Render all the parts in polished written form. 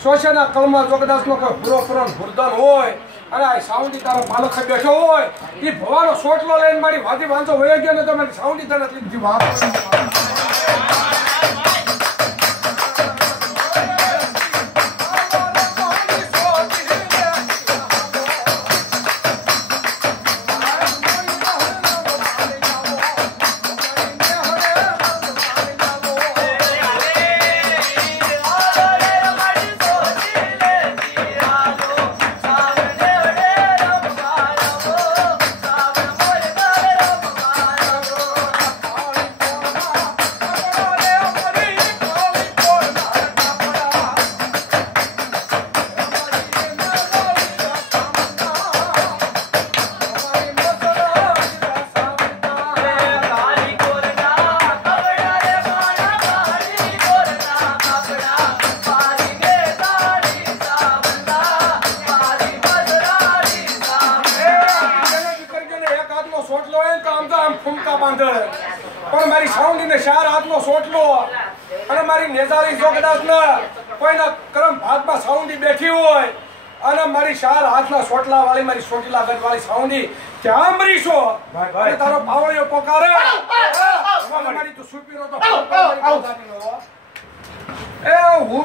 શોષાના કલમાં જો કદાચ નો કોઈ પૂરો પૂરણ ભૂરદન હોય અને આ સાઉન્ડી તારો પાલક બેઠો હોય એ ભવાનો સોટલો લઈને મારી વાદી વાંચો વયો ગયો ને તો મારી સાઉન્ડી તરત લીધી વાત પણ મારી સાઉન્ડીને ચાર હાથનો સોટલો અને મારી નેજારી જો કદાચ ને કોઈના કરમ ભાગમાં સાઉન્ડી બેઠી હોય અને મારી ચાર હાથના સોટલા વાળી મારી સોટલા ગઢ વાળી સાઉન્ડી ક્યાં મરીશો ભાઈ તારો પાવળિયો પોકારે મારી તું સુપીરો તો એ હું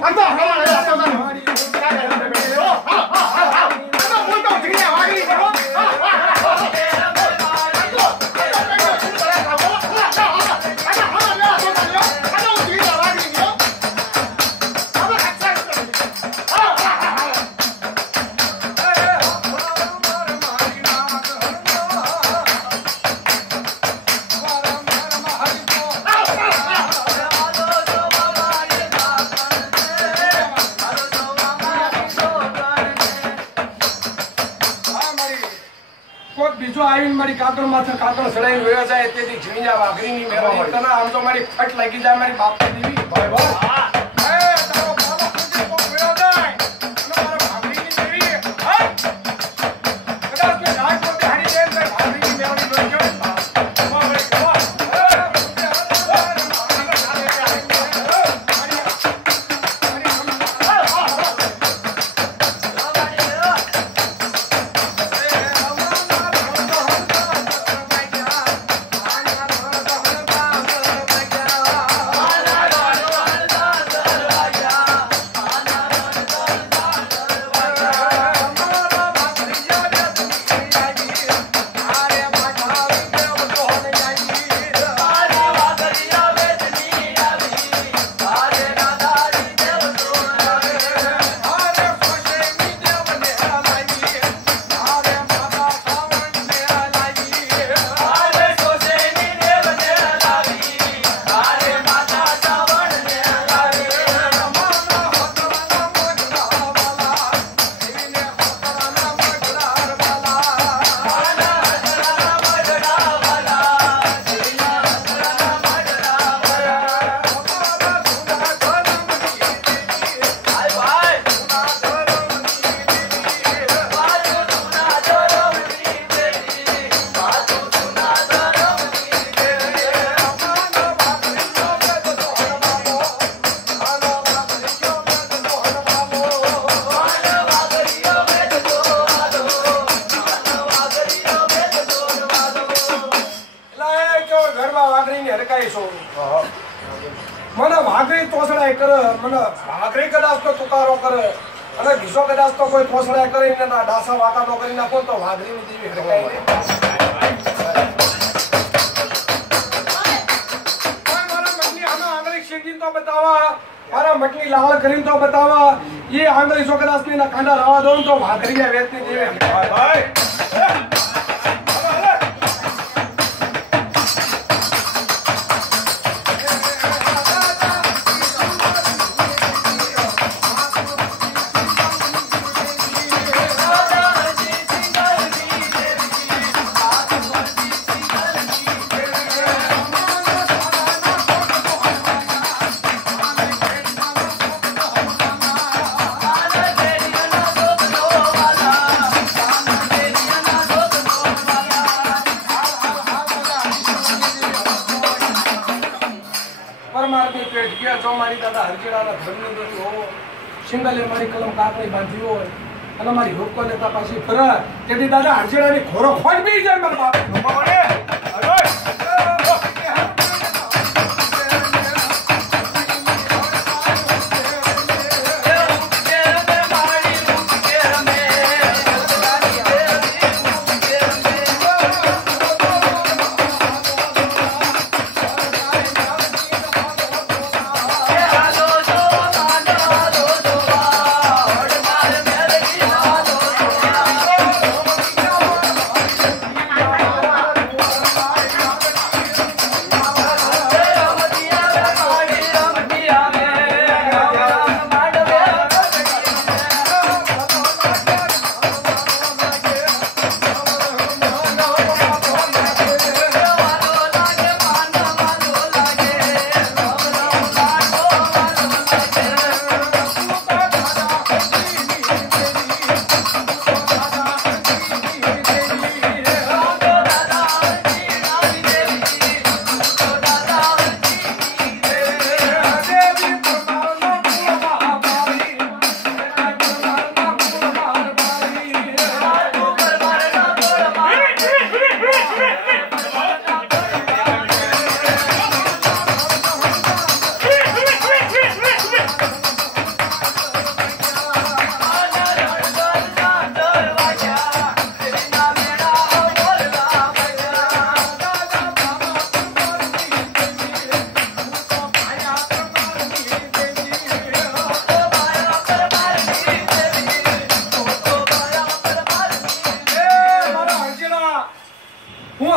મારી કાતર માથે કાતર સડાઈ વયો જાય તેથી ઝીણીયા વાઘરીની મેળવી તને આમ તો મારી ફટ લાગી જાય મારી બાપ દેવી ભાઈ ભાઈ એ તારો બાબો કરે મને ભાખરી કદાચ તો તુકારો કરે અને બીજો કદાચ તો કોઈ પોસડા કરીને ડાસા વાકા તો કરી નાખો તો વાઘરીની દેવી હરકાઈ દે મારા મટની આનો આંગળી શીંગી તો બતાવા મારા મટની લાલ કરીને તો બતાવા એ આંગળી જો કદાચ ની કાંડા રાવા દઉં તો વાઘરીયા વેતની દેવી હરકાઈ ભાઈ મારી દાદા હરજીડાના ઘરની બેઠી હોવો સિંગલે મારી કલમ કાકડી બાંધી હોય અને મારી રોકો લેતા પાછી ફરજ તેથી દાદા હરજીડાની ખોરો ખોટ બી જાય મારા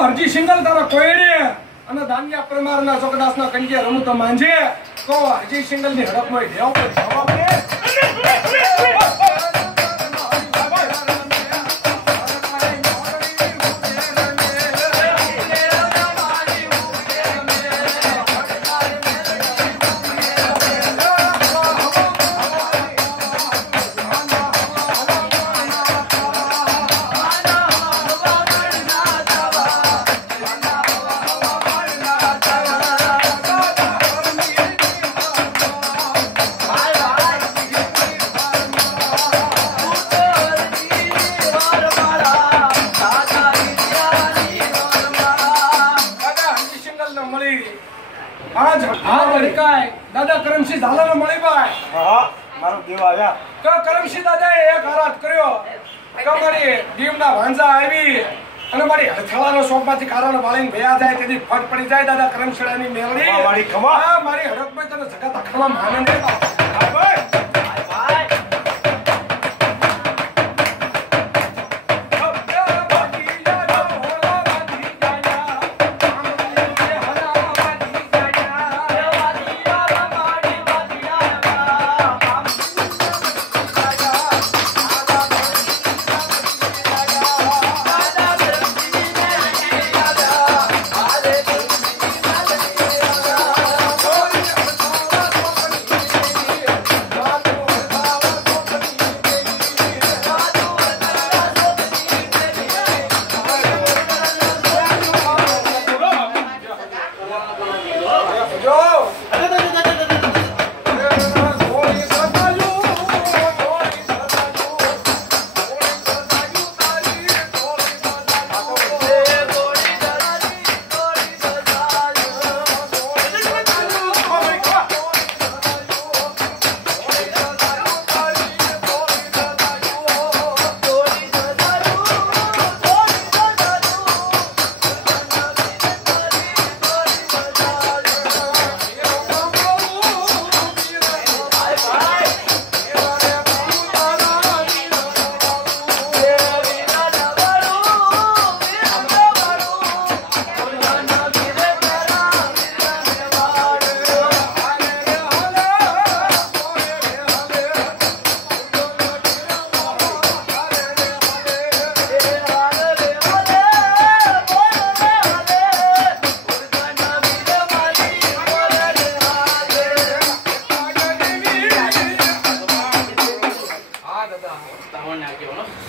હરજી સિંગલ તારા કોયડે અને દાનિયા પરમારના ચોકદાસના કંજે રમુ તો માંજે તો હરજી સિંગલ ની હડપમાં દેવ પર જવાબ દે દાદા કરમસિંહ ઝાલાનો મળી ભાઈ હા મારો દેવ આવ્યા તો કરમસિંહ દાદાએ એક હારાત કર્યો કે મારી દીવના ભાંજા આવી અને મારી હથેળાનો શોખમાંથી કારાનો વાળીને ભયા જાય તેથી ફટ પડી જાય દાદા કરમશીળાની મેળડી મારી ખમા મારી હડકમાં તને જગત આખામાં માને નહીં ભાઈ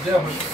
જય હો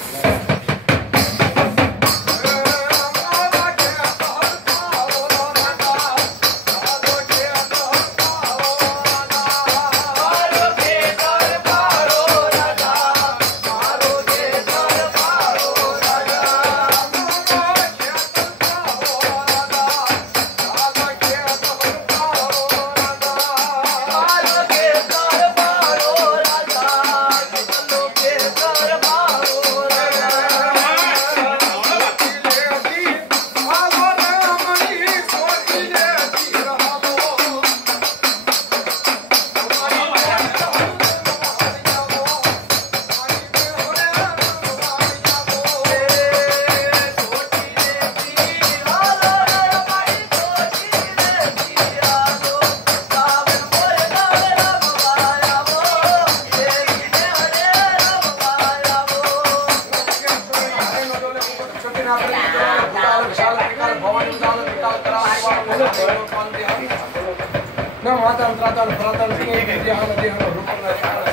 ના માતા અંતરાતા પ્રતાન સિંહ કે જે હાલ જે હાલ રૂપના